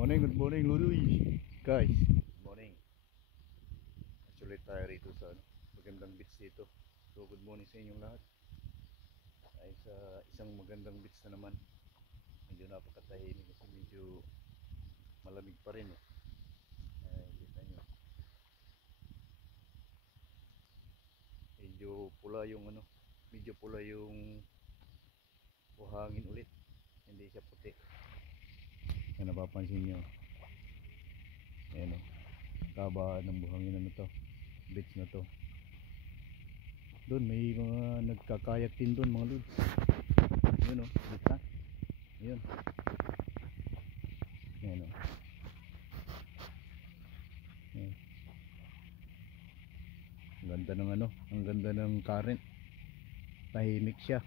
Good morning, Ludoy. Guys, good morning. Actually tayo rito sa magandang beach dito. So, good morning sa inyong lahat. Ay sa isang magandang beach na naman. Medyo napakatahimik kasi medyo malamig pa rin eh. Ay, kita nyo. Medyo pula yung buhangin ulit. Hindi siya puti. Kaya napapansin nyo. Ayan o. Kabaan ng buhangin na to. Beach na to. Doon may mga nagkakayak din doon mga lods. Yun o, kita. Yun. Ayan o. Ayan. Ang ganda ng ang ganda ng current. Tahimik siya.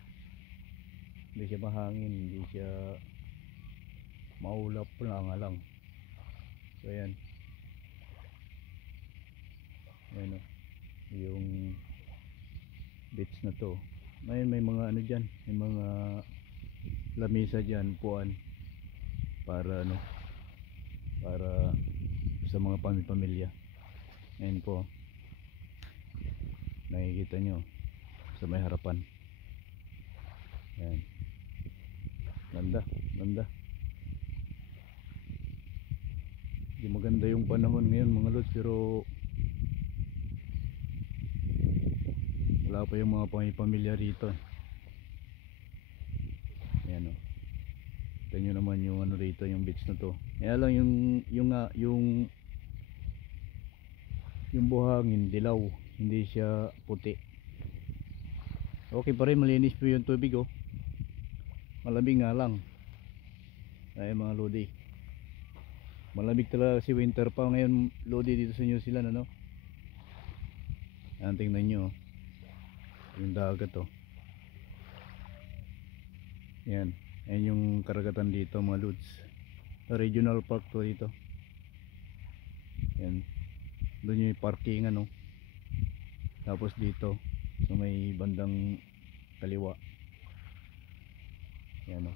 Hindi siya mahangin, hindi siya maulap lang. So ayan. Ayan o. Yung beach na to. Ngayon may mga dyan, may mga lamisa dyan, puan para para sa mga pamilya. Ayan po, nakikita nyo sa may harapan. Ayan, ganda. Di maganda yung panahon ngayon mga lods, pero wala pa yung mga pamilya rito. Ayan o. Ito nyo naman yung rito, yung beach na to. Kaya lang yung buhangin dilaw, hindi siya puti. Okay pa rin, malinis po yung tubig oh. Malamig nga lang. Ay mga lodi, malamig talaga si winter pa ngayon lodi dito sa New Zealand ano. Ayan, tingnan nyo yung dagat oh. Yan, ayan yung karagatan dito mga lods. Regional park to dito. Yan, doon yung parking ano. Tapos dito sa may bandang kaliwa. Yan oh.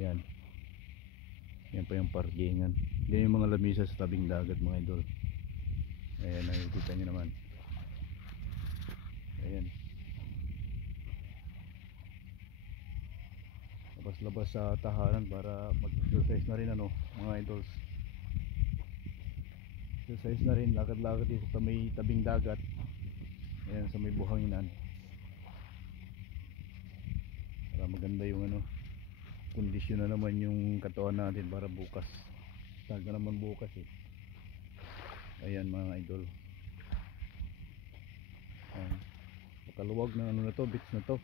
Yan, yan pa yung parkingan. Yan yung mga lamisa sa tabing dagat mga idol. Ayan, nakikita nyo naman. Ayan, labas sa tahanan para mag-exercise na rin ano mga idols. Exercise na rin, lakad-lakad dito sa may tabing dagat. Ayan, sa may buhanginan para maganda yung kondisyon na naman yung katawan natin para bukas. Taga naman bukas eh. Ayan mga idol. Ayan, makaluwag na na to, beach na to.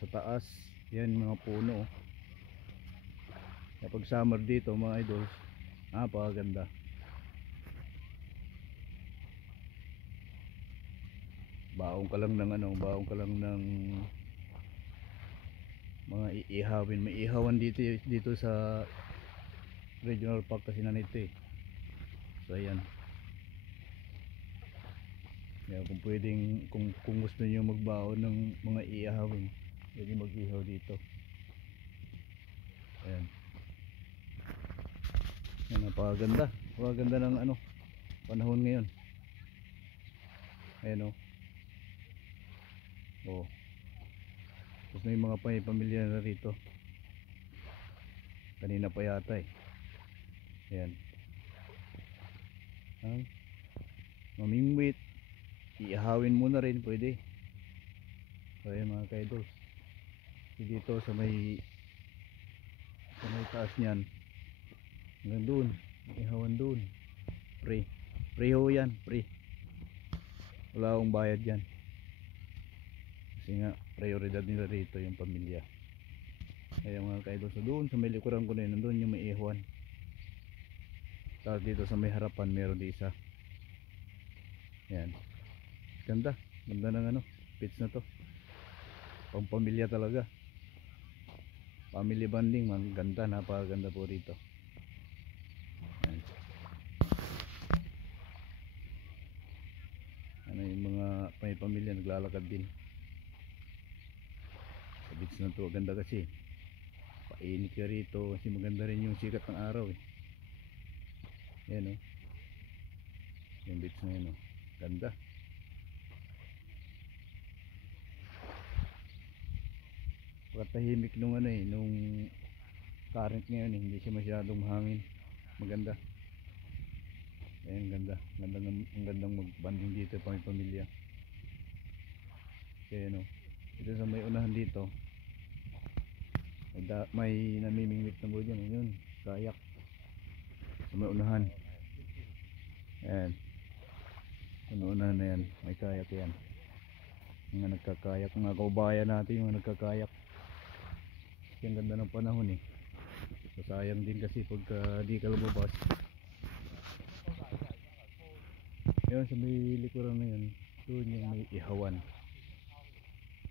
Sa taas yan mga puno. Kapag summer dito mga idols, napakaganda. Baong ka lang ng mga iihawin. May ihawan dito sa regional park kasi nanito eh. So ayan. Kaya kung pwedeng, kung gusto niyo magbaon ng mga iihawin, pwede mag-ihaw dito. Ayan. Ayan, napakaganda ng panahon ngayon. Ayan o. Oh. Tapos may mga pamilya na rito. Kanina pa yata eh. Ayan. Mamingwit. Iihawin mo na rin pwede. So ayan mga ka-idols. Dito sa may taas niyan. Hanggang doon. Ihawan doon. Free ho yan. Free. Wala akong bayad yan. Kasi nga prioridad nila rito yung pamilya. Kaya mga ka-idol, so doon sa may likuran ko na yun, doon yung may ihawan. Tapos dito sa may harapan meron di isa. Yan, ganda ng beach na to. Pang pamilya talaga, family bonding man. Ganda, napakaganda po rito. Yan, yung mga pamilya naglalakad din sa beach na to. Ganda kasi painit ka rito kasi maganda rin yung sikat ng araw eh. Yan oh, yung beach na yun oh, ganda. Pagkatahimik nung ano eh, nung current ngayon eh, hindi siya masyadong mahangin, maganda. Ayan, ganda, ang gandang magbanding dito pang pamilya. Kaya no, ito sa may unahan dito may namimingwit na mo dyan, yun, kayak sa may unahan. Ayan, sa may unahan na yan, may kayak yan. Mga nagkakayak, mga kaubayan natin yung nagkakayak. Kasi ang ganda ng panahon eh, so sayang din kasi pagka di ka lumabas. Yun sa may likuran na yun, doon yung may ihawan.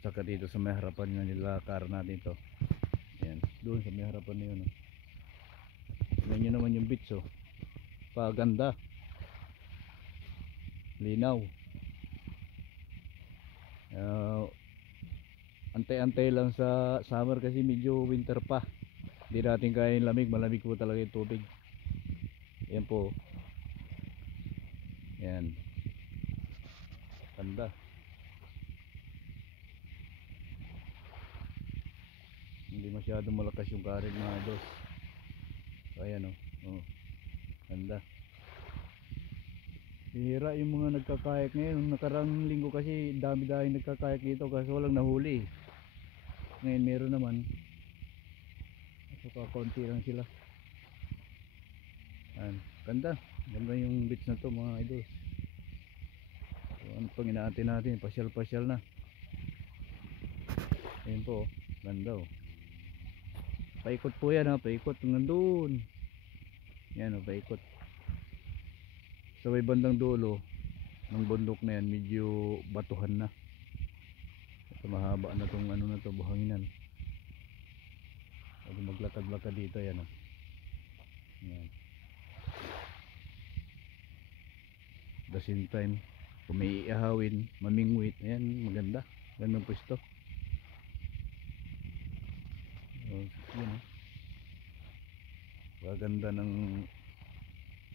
Saka dito sa may harapan nga nila car natin to. Yan, doon sa may harapan na yun oh. Tignan nyo naman yung beach oh, paganda, linaw. Antay-antay lang sa summer kasi medyo winter pa, hindi natin kaya yung lamig, malamig po talaga yung tubig. Yan po, yan, ganda. Hindi masyadong malakas yung current mga dos. So ayan oh, oh, ganda. Bihira yung mga nagkakayak ngayon. Nung nakarang linggo kasi dami-dami nagkakayak dito kasi walang nahuli. Ngayon meron naman. So kakunti lang sila. Ayan, ganda. Ganda yung beach na to mga idol. So ano pang inaantay natin, pasyal-pasyal na. Ayun po, ganda oh. Paikot po yan ha, paikot hanggang doon. Yan oh, paikot. Sa may bandang dulo ng bundok na yan, medyo batuhan na. Ito mahaba na tong ano na to, buhanginan. Pwede maglakad-lakad dito yan oh. Yan. The same time, kung may iahawin, mamingwit, ayan, maganda. Gandang pwesto. Oh, yun oh. Maganda ng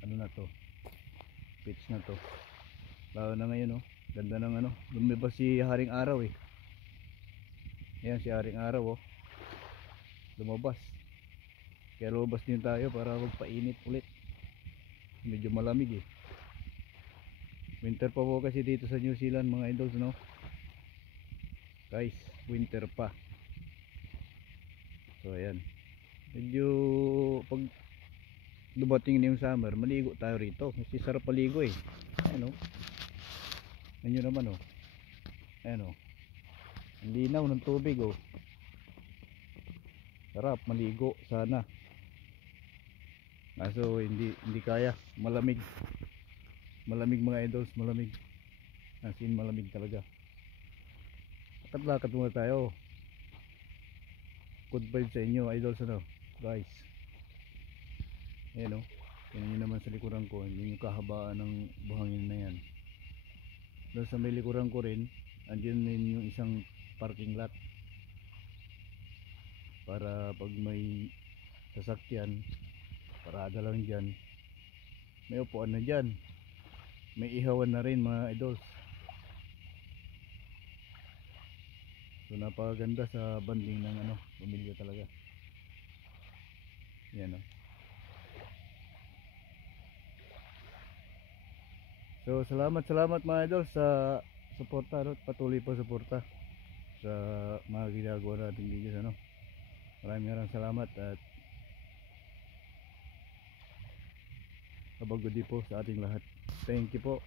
ano na to, pitch na to. Lalo na ngayon oh, ganda ng ano, lumabas si Haring Araw eh. Ayan si Haring Araw oh, lumabas. Kaya lumabas din tayo para magpainit ulit. Medyo malamig eh. Winter pa po kasi dito sa New Zealand mga idols no. Guys, winter pa. So ayan, medyo pag dumating na yung summer, maligo tayo rito kasi sarap paligo eh. Ayan o, ayan naman o, ayan o, ang linaw ng tubig o, sarap maligo sana. Kaso hindi kaya, malamig mga idols, malamig, as in malamig talaga. Lakad-lakad muna tayo. Good vibe sa inyo idols ano guys. Ayan o, tingnan nyo naman sa likuran ko, hindi yung kahabaan ng buhangin na yan. Doon sa may likuran ko rin, andyan din yung isang parking lot para pag may sasakyan, parada lang dyan, may upuan na dyan, may ihawan na rin mga idols. So napakaganda sa banding ng ano, pamilya talaga. Yan o. So salamat mga idol sa suporta, no? Patuloy po suporta sa mga ginagawa nating videos ano. Maraming salamat at kabagod po sa ating lahat. Thank you po.